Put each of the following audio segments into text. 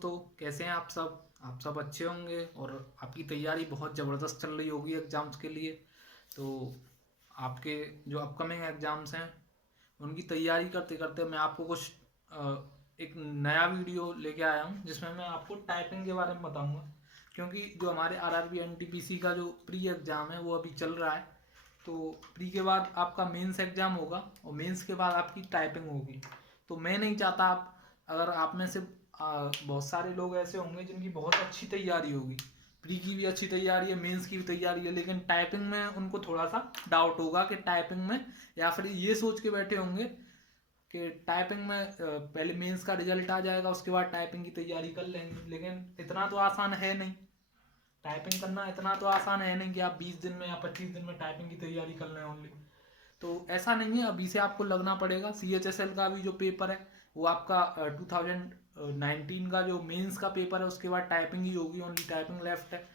तो कैसे हैं आप सब अच्छे होंगे और आपकी तैयारी बहुत ज़बरदस्त चल रही होगी एग्ज़ाम्स के लिए। तो आपके जो अपकमिंग एग्ज़ाम्स हैं उनकी तैयारी करते करते मैं आपको कुछ एक नया वीडियो लेके आया हूँ जिसमें मैं आपको टाइपिंग के बारे में बताऊँगा। क्योंकि जो हमारे आरआरबी एनटीपीसी का जो प्री एग्ज़ाम है वो अभी चल रहा है। तो प्री के बाद आपका मेंस एग्ज़ाम होगा और मेंस के बाद आपकी टाइपिंग होगी। तो मैं नहीं चाहता आप, अगर आप में से बहुत सारे लोग ऐसे होंगे जिनकी बहुत अच्छी तैयारी होगी, प्री की भी अच्छी तैयारी है, मेंस की भी तैयारी है, लेकिन टाइपिंग में उनको थोड़ा सा डाउट होगा कि टाइपिंग में, या फिर ये सोच के बैठे होंगे कि टाइपिंग में पहले मेंस का रिजल्ट आ जाएगा उसके बाद टाइपिंग की तैयारी कर लेंगे। लेकिन इतना तो आसान है नहीं, टाइपिंग करना इतना तो आसान है नहीं कि आप 20 दिन में या 25 दिन में टाइपिंग की तैयारी कर लें ओनली। तो ऐसा नहीं है, अभी से आपको लगना पड़ेगा। CHSL का भी जो पेपर है वो आपका 2019 का जो मेंस का पेपर है उसके बाद टाइपिंग ही होगी, ओनली टाइपिंग लेफ्ट है।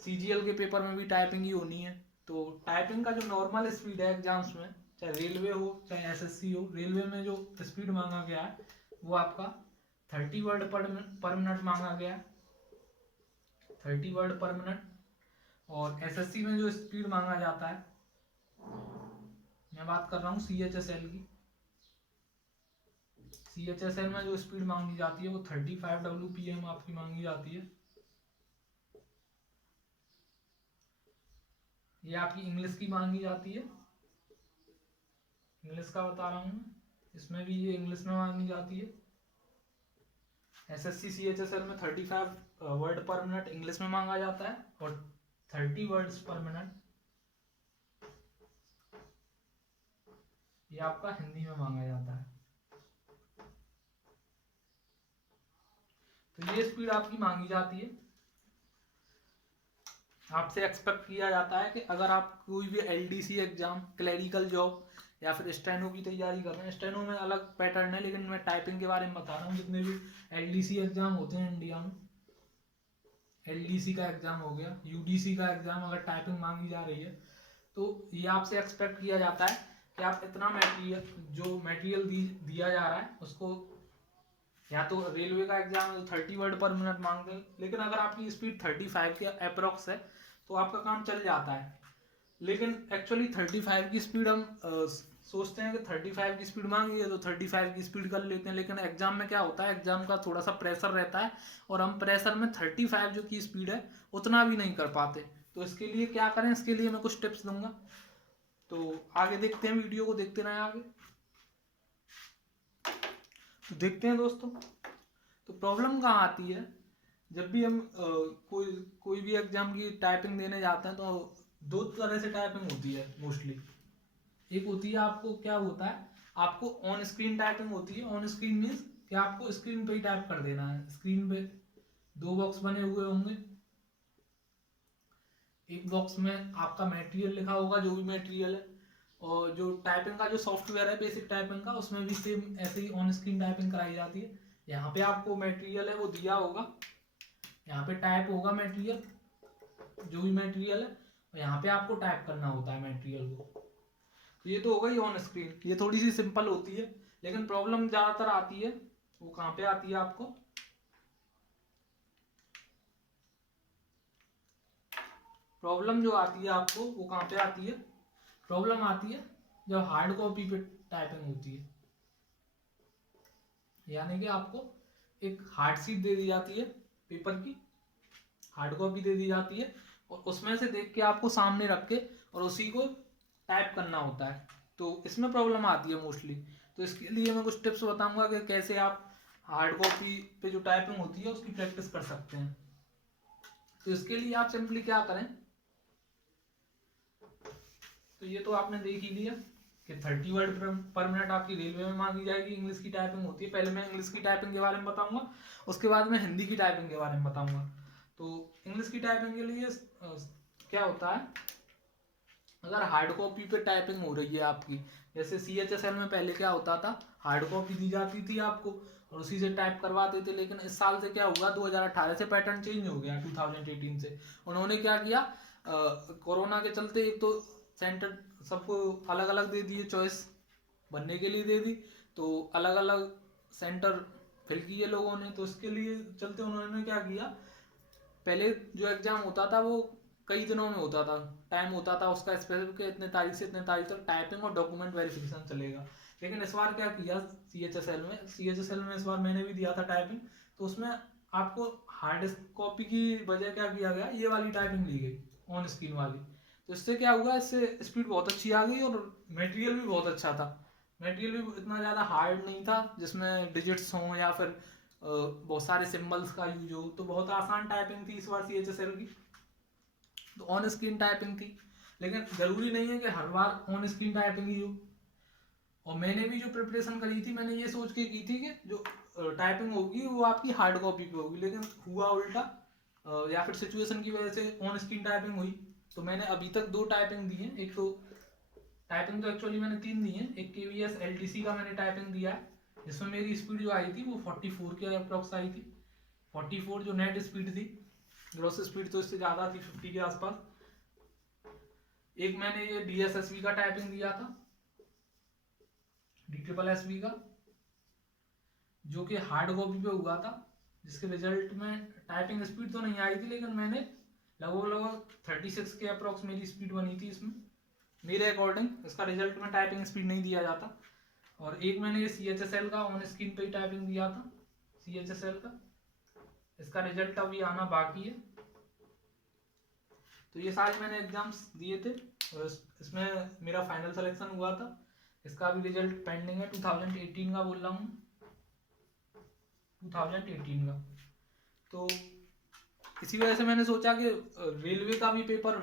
CGL के पेपर में भी टाइपिंग ही होनी है। तो टाइपिंग का जो नॉर्मल स्पीड है एग्जाम्स में, चाहे रेलवे हो चाहे SSC हो, रेलवे में जो स्पीड मांगा गया है वो आपका 30 वर्ड पर मिनट मांगा गया है, 30 वर्ड पर मिनट। और SSC में जो स्पीड मांगा जाता है, मैं बात कर रहा हूँ CHSL की, CHSL में जो स्पीड मांगी जाती है वो 35 WPM आपकी मांगी जाती है। ये आपकी इंग्लिश की मांगी जाती है, इंग्लिश का बता रहा हूँ, इसमें भी ये इंग्लिश में मांगी जाती है। SSC CHSL में 35 वर्ड पर मिनट इंग्लिश में मांगा जाता है और 30 वर्ड्स पर मिनट ये आपका हिंदी में मांगा जाता है। तो ये स्पीड आपकी मांगी जाती है। आपसे एक्सपेक्ट किया जाता है कि अगर आप कोई भी LDC एग्जाम, क्लैरिकल जॉब या फिर स्टेनो की तैयारी कर रहे हैं, स्टेनो में अलग पैटर्न है लेकिन मैं टाइपिंग के बारे में बता रहा हूँ। जितने भी LDC एग्जाम होते हैं इंडिया में, LDC का एग्जाम हो गया, UDC का एग्जाम, अगर टाइपिंग मांगी जा रही है तो ये आपसे एक्सपेक्ट किया जाता है कि आप इतना मटेरियल, जो मटेरियल दिया जा रहा है उसको, या तो रेलवे का एग्जाम है तो 30 वर्ड पर मिनट मांगते हैं, लेकिन अगर आपकी स्पीड 35 के अप्रोक्स है तो आपका काम चल जाता है। लेकिन एक्चुअली 35 की स्पीड हम सोचते हैं कि 35 की स्पीड मांगी है तो 35 की स्पीड कर लेते हैं, लेकिन एग्जाम में क्या होता है, एग्जाम का थोड़ा सा प्रेशर रहता है और हम प्रेशर में 35 जो की स्पीड है उतना भी नहीं कर पाते। तो इसके लिए क्या करें, इसके लिए मैं कुछ टिप्स दूंगा। तो आगे देखते हैं, वीडियो को देखते रहें आगे। तो देखते हैं दोस्तों, तो प्रॉब्लम कहाँ आती है, जब भी हम कोई कोई भी एग्जाम की टाइपिंग देने जाते हैं तो दो तरह से टाइपिंग होती है मोस्टली। एक होती है, आपको क्या होता है, आपको ऑन स्क्रीन टाइपिंग होती है। ऑन स्क्रीन मीन्स कि आपको स्क्रीन पे ही टाइप कर देना है। स्क्रीन पे दो बॉक्स बने हुए होंगे, एक बॉक्स में आपका मटेरियल लिखा होगा, जो भी मटेरियल है, और जो टाइपिंग का जो सॉफ्टवेयर है बेसिक टाइपिंग का, उसमें भी सेम ऐसे ही ऑन स्क्रीन टाइपिंग कराई जाती है। यहाँ पे आपको मटेरियल है वो दिया होगा, यहाँ पे टाइप होगा मटेरियल, जो भी मटेरियल है, और यहाँ पे आपको टाइप करना होता है मटेरियल को। तो ये तो हो गई ऑन स्क्रीन, ये थोड़ी सी सिंपल होती है। लेकिन प्रॉब्लम ज्यादातर आती है, वो कहाँ पे आती है आपको, प्रॉब्लम जो आती है आपको वो कहाँ पे आती है, प्रॉब्लम आती है जब हार्ड कॉपी पे टाइपिंग होती है। यानी कि आपको एक हार्ड शीट दे दी जाती है पेपर की, हार्ड कॉपी दे दी जाती है, और उसमें से देख के आपको सामने रख के और उसी को टाइप करना होता है। तो इसमें प्रॉब्लम आती है मोस्टली। तो इसके लिए मैं कुछ टिप्स बताऊंगा कि कैसे आप हार्ड कॉपी पे जो टाइपिंग होती है उसकी प्रैक्टिस कर सकते हैं। तो इसके लिए आप सिंपली क्या करें, तो ये तो आपने देख ही लिया कि 30 वर्ड पर मिनट आपकी रेलवे में मांगी जाएगी, इंग्लिश की टाइपिंग होती है। पहले मैं इंग्लिश की टाइपिंग के बारे में बताऊंगा, उसके बाद मैं हिंदी की टाइपिंग के बारे में बताऊंगा। तो इंग्लिश की टाइपिंग के लिए क्या होता है, अगर हार्ड कॉपी पे टाइपिंग हो रही है आपकी, जैसे CHSL में पहले क्या होता था, हार्ड कॉपी दी जाती थी आपको और उसी से टाइप करवाते थे। लेकिन इस साल से क्या हुआ, 2018 से पैटर्न चेंज हो गया, 2018 से उन्होंने क्या किया, कोरोना के चलते एक तो सेंटर सबको अलग अलग दे दिए, चॉइस बनने के लिए दे दी, तो अलग अलग सेंटर फिल की है लोगों ने। तो इसके लिए चलते उन्होंने क्या किया, पहले जो एग्जाम होता था वो कई दिनों में होता था, टाइम होता था उसका स्पेसिफिक, इतने तारीख से इतने तारीख तक टाइपिंग और डॉक्यूमेंट वेरिफिकेशन चलेगा। लेकिन इस बार क्या किया CHSL में इस बार मैंने भी दिया था टाइपिंग, तो उसमें आपको हार्ड कॉपी की बजाय क्या किया गया, ये वाली टाइपिंग ली गई, ऑन स्क्रीन वाली। तो इससे क्या हुआ, इससे स्पीड बहुत अच्छी आ गई और मटेरियल भी बहुत अच्छा था। मटेरियल भी इतना ज़्यादा हार्ड नहीं था जिसमें डिजिट्स हों या फिर बहुत सारे सिंबल्स का यूज हो। तो बहुत आसान टाइपिंग थी इस बार CHSL की, तो ऑन स्क्रीन टाइपिंग थी। लेकिन ज़रूरी नहीं है कि हर बार ऑन स्क्रीन टाइपिंग ही हो। और मैंने भी जो प्रिपरेशन करी थी, मैंने ये सोच के की थी कि जो टाइपिंग होगी वो आपकी हार्ड कॉपी पे होगी, लेकिन हुआ उल्टा। या फिर सिचुएशन की वजह से ऑन स्क्रीन टाइपिंग हुई। तो मैंने अभी तक 2 टाइपिंग दी हैं। एक तो टाइपिंग तो एक्चुअली मैंने 3 दी हैं। एक KVS LTC का मैंने टाइपिंग दिया है, जिसमें मेरी स्पीड जो आई थी वो 44 के अप्रॉक्स आई थी। 44 जो नेट स्पीड थी, ग्रॉस स्पीड तो इससे ज़्यादा थी, 50 के आसपास। एक मैंने ये DSSB का टाइपिंग दिया था, DSSB का, जो कि हार्ड कॉपी पे हुआ था, जिसके रिजल्ट में टाइपिंग स्पीड तो नहीं आई थी, लेकिन मैंने लगभग 36 के अप्रॉक्स मेरी स्पीड बनी थी इसमें, मेरे अकॉर्डिंग। इसका रिजल्ट में टाइपिंग स्पीड नहीं दिया जाता। और एक मैंने ये CHSL का ऑन स्क्रीन पे ही टाइपिंग दिया था, CHSL का। इसका रिजल्ट अभी आना बाकी है। तो ये सारे मैंने एग्जाम्स दिए थे और इसमें मेरा फाइनल सिलेक्शन हुआ था। इसका भी रिजल्ट पेंडिंग है, 2018 का बोल रहा हूँ, 2018 का। तो इसी वजह से मैंने सोचा कि रेलवे का भी पेपर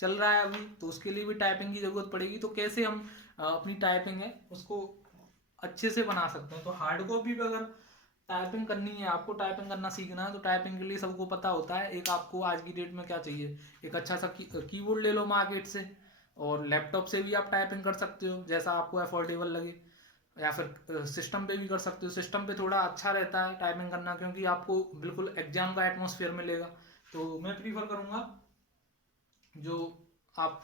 चल रहा है अभी, तो उसके लिए भी टाइपिंग की ज़रूरत पड़ेगी। तो कैसे हम अपनी टाइपिंग है उसको अच्छे से बना सकते हैं। तो हार्ड कॉपी पे अगर टाइपिंग करनी है, आपको टाइपिंग करना सीखना है, तो टाइपिंग के लिए सबको पता होता है, एक आपको आज की डेट में क्या चाहिए, एक अच्छा सा कीबोर्ड ले लो मार्केट से, और लैपटॉप से भी आप टाइपिंग कर सकते हो जैसा आपको अफोर्डेबल लगे, या फिर सिस्टम पे भी कर सकते हो। सिस्टम पे थोड़ा अच्छा रहता है टाइपिंग करना, क्योंकि आपको बिल्कुल एग्जाम का एटमॉस्फेयर मिलेगा। तो मैं प्रीफर करूँगा जो आप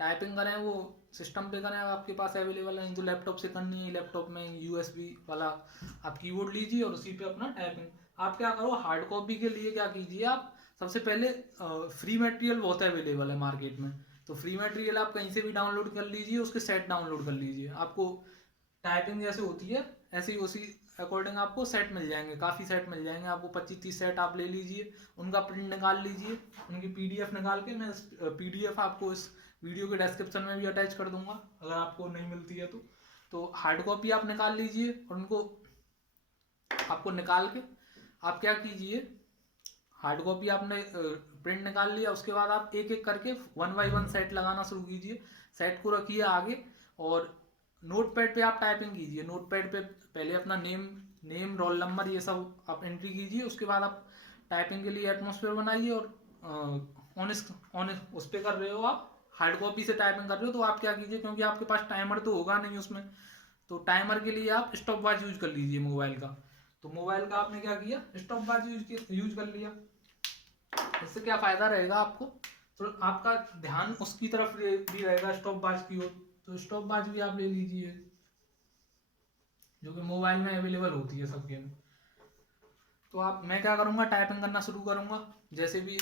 टाइपिंग करें वो सिस्टम पे करें, आपके पास अवेलेबल है। नहीं तो लैपटॉप से करनी है, लैपटॉप में USB वाला आप कीबोर्ड लीजिए और उसी पे अपना टाइपिंग। आप क्या करो, हार्ड कॉपी के लिए क्या कीजिए, आप सबसे पहले फ्री मटेरियल बहुत अवेलेबल है मार्केट में। तो फ्री मटेरियल आप कहीं से भी डाउनलोड कर लीजिए, उसके सेट डाउनलोड कर लीजिए। आपको टाइपिंग जैसे होती है ऐसे ही उसी अकॉर्डिंग आपको सेट मिल जाएंगे, काफ़ी सेट मिल जाएंगे आपको। 25-30 सेट आप ले लीजिए, उनका प्रिंट निकाल लीजिए, उनकी PDF निकाल के, मैं PDF आपको इस वीडियो के डिस्क्रिप्शन में भी अटैच कर दूंगा अगर आपको नहीं मिलती है तो हार्ड कॉपी आप निकाल लीजिए और उनको आपको निकाल के आप क्या कीजिए, हार्ड कॉपी आपने प्रिंट निकाल लिया, उसके बाद आप एक एक करके 1 बाय 1 सेट लगाना शुरू कीजिए। सेट को रखिए आगे और नोटपैड पे आप टाइपिंग कीजिए। नोटपैड पे पहले अपना नेम रोल नंबर ये सब आप एंट्री कीजिए। उसके बाद आप टाइपिंग के लिए एटमॉस्फेयर बनाइए और ऑन उस पर कर रहे हो, आप हार्ड कॉपी से टाइपिंग कर रहे हो, तो आप क्या कीजिए, क्योंकि आपके पास टाइमर तो होगा नहीं उसमें, तो टाइमर के लिए आप स्टॉप वॉच यूज कर लीजिए मोबाइल का। तो मोबाइल का आपने क्या किया, स्टॉप वॉच यूज कर लिया। इससे क्या फ़ायदा रहेगा आपको, तो आपका ध्यान उसकी तरफ भी रहेगा, स्टॉप वॉच की ओर। तो स्टॉप वॉच भी आप ले लीजिए, जो कि मोबाइल में अवेलेबल होती है सबके में। तो आप, मैं क्या करूँगा, टाइपिंग करना शुरू करूँगा। जैसे भी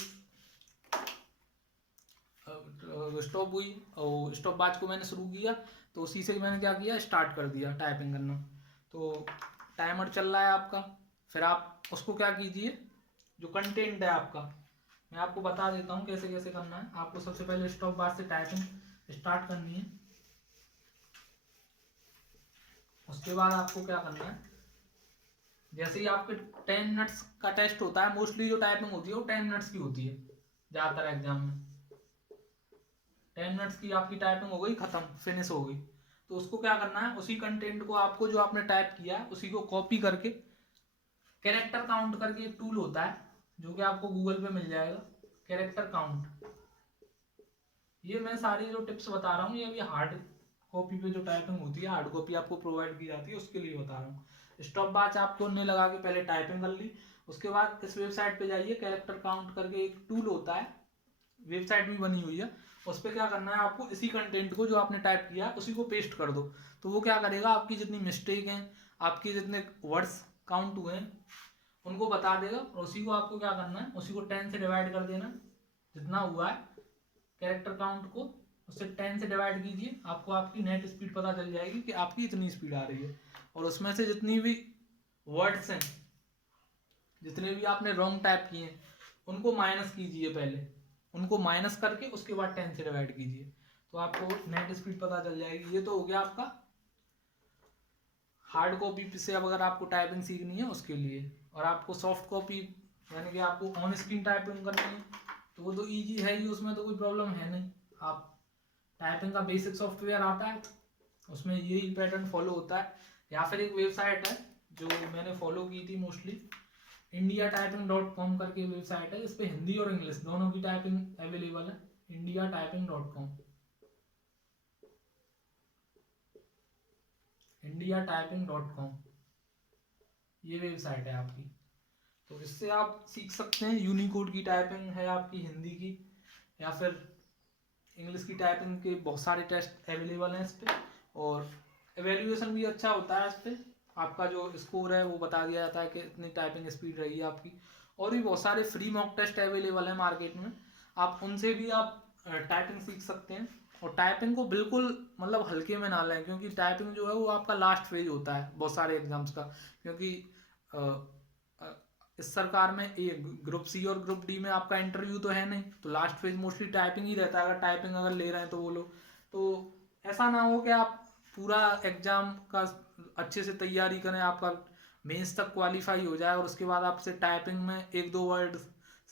स्टॉप हुई और स्टॉप वॉच को मैंने शुरू किया, तो उसी से मैंने क्या किया, स्टार्ट कर दिया टाइपिंग करना। तो टाइमर चल रहा है आपका, फिर आप उसको क्या कीजिए, जो कंटेंट है आपका, मैं आपको बता देता हूँ कैसे कैसे करना है। आपको सबसे पहले स्टॉप वॉच से टाइपिंग स्टार्ट करनी है। उसके बाद आपको क्या करना है, जैसे ही आपके 10 मिनट्स का टेस्ट होता है, मोस्टली जो टाइपिंग होती है वो 10 मिनट्स की होती है ज़्यादातर एग्जाम में। 10 मिनट्स की आपकी टाइपिंग हो गई, खत्म, फिनिश हो गई। तो उसको क्या करना है, उसी कंटेंट को आपको जो आपने टाइप किया है उसी को कॉपी करके, कैरेक्टर काउंट करके एक टूल होता है जो कि आपको गूगल पे मिल जाएगा, कैरेक्टर काउंट। ये मैं सारी जो टिप्स बता रहा हूँ ये अभी हार्ड कॉपी पे जो टाइपिंग होती है, हार्ड कॉपी आपको प्रोवाइड की जाती है, उसके लिए बता रहा हूँ। स्टॉप वॉच आपको ने लगा के पहले टाइपिंग कर ली। उसके बाद इस वेबसाइट पे जाइए, कैरेक्टर काउंट करके एक टूल होता है, वेबसाइट भी बनी हुई है। उस पर क्या करना है आपको, इसी कंटेंट को जो आपने टाइप किया उसी को पेस्ट कर दो। तो वो क्या करेगा, आपकी जितनी मिस्टेक हैं, आपके जितने वर्ड्स काउंट हुए हैं उनको बता देगा, और उसी को आपको क्या करना है, उसी को 10 से डिवाइड कर देना, जितना हुआ है कैरेक्टर काउंट को उससे 10 से डिवाइड कीजिए, आपको आपकी नेट स्पीड पता चल जाएगी कि आपकी इतनी स्पीड आ रही है। और उसमें से जितनी भी वर्ड्स हैं, जितने भी आपने रॉन्ग टाइप किए हैं, उनको माइनस कीजिए, पहले उनको माइनस करके उसके बाद 10 से डिवाइड कीजिए, तो आपको नेट स्पीड पता चल जाएगी। ये तो हो गया आपका हार्ड कॉपी से, अब अगर आपको टाइपिंग सीखनी है उसके लिए। और आपको सॉफ्ट कॉपी यानी कि आपको ऑन स्क्रीन टाइपिंग करनी है, तो वो तो ईजी है ही, उसमें तो कोई प्रॉब्लम है नहीं। आप टाइपिंग का बेसिक सॉफ्टवेयर आता है, उसमें यही पैटर्न फॉलो होता है। या फिर एक वेबसाइट है जो मैंने फॉलो की थी मोस्टली, indiatyping.com करके वेबसाइट है, इस पर हिंदी और इंग्लिश दोनों की टाइपिंग अवेलेबल है। indiatyping.com, indiatyping.com ये वेबसाइट है आपकी, तो इससे आप सीख सकते हैं। यूनिकोड की टाइपिंग है आपकी हिंदी की, या फिर इंग्लिश की टाइपिंग के बहुत सारे टेस्ट अवेलेबल हैं इस पर, और एवेल्यूएशन भी अच्छा होता है इस पर। आपका जो स्कोर है वो बता दिया जाता है कि इतनी टाइपिंग स्पीड रही है आपकी। और भी बहुत सारे फ्री मॉक टेस्ट अवेलेबल हैं मार्केट में, आप उनसे भी आप टाइपिंग सीख सकते हैं। और टाइपिंग को बिल्कुल मतलब हल्के में ना लें, क्योंकि टाइपिंग जो है वो आपका लास्ट फेज होता है बहुत सारे एग्जाम्स का। क्योंकि इस सरकार में ग्रुप सी और ग्रुप डी में आपका इंटरव्यू तो है नहीं, तो लास्ट फेज मोस्टली टाइपिंग ही रहता है, अगर टाइपिंग अगर ले रहे हैं तो वो लोग। तो ऐसा ना हो कि आप पूरा एग्जाम का अच्छे से तैयारी करें, आपका मेंस तक क्वालिफाई हो जाए और उसके बाद आपसे टाइपिंग में एक दो वर्ड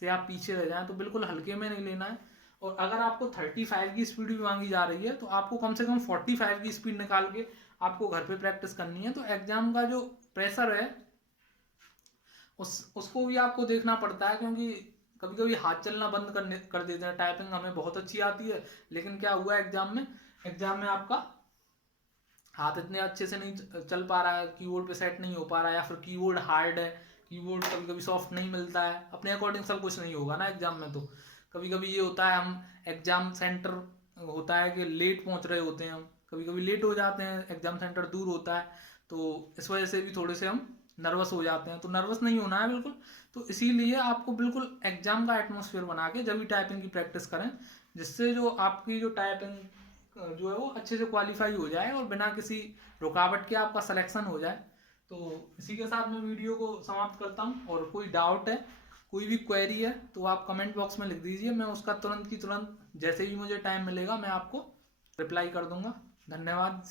से आप पीछे रह जाएं, तो बिल्कुल हल्के में नहीं लेना है। और अगर आपको 35 की स्पीड भी मांगी जा रही है, तो आपको कम से कम 45 की स्पीड निकाल के आपको घर पे प्रैक्टिस करनी है। तो एग्जाम का जो प्रेशर है उसको भी आपको देखना पड़ता है, क्योंकि कभी कभी हाथ चलना बंद कर देते हैं। टाइपिंग हमें बहुत अच्छी आती है, लेकिन क्या हुआ एग्जाम में आपका हाथ इतने अच्छे से नहीं चल पा रहा है, कीबोर्ड पे सेट नहीं हो पा रहा है, या फिर कीबोर्ड हार्ड है, कीबोर्ड कभी कभी सॉफ्ट नहीं मिलता है, अपने अकॉर्डिंग सब कुछ नहीं होगा ना एग्जाम में। तो कभी कभी ये होता है, हम एग्जाम सेंटर होता है कि लेट पहुंच रहे होते हैं, हम कभी कभी लेट हो जाते हैं, एग्जाम सेंटर दूर होता है, तो इस वजह से भी थोड़े से हम नर्वस हो जाते हैं। तो नर्वस नहीं होना है बिल्कुल। तो इसीलिए आपको बिल्कुल एग्जाम का एटमोसफियर बना के जब भी टाइपिंग की प्रैक्टिस करें, जिससे जो आपकी जो टाइपिंग जो है वो अच्छे से क्वालिफाई हो जाए और बिना किसी रुकावट के आपका सिलेक्शन हो जाए। तो इसी के साथ मैं वीडियो को समाप्त करता हूँ। और कोई डाउट है, कोई भी क्वेरी है, तो आप कमेंट बॉक्स में लिख दीजिए, मैं उसका तुरंत की तुरंत जैसे ही मुझे टाइम मिलेगा मैं आपको रिप्लाई कर दूंगा। धन्यवाद।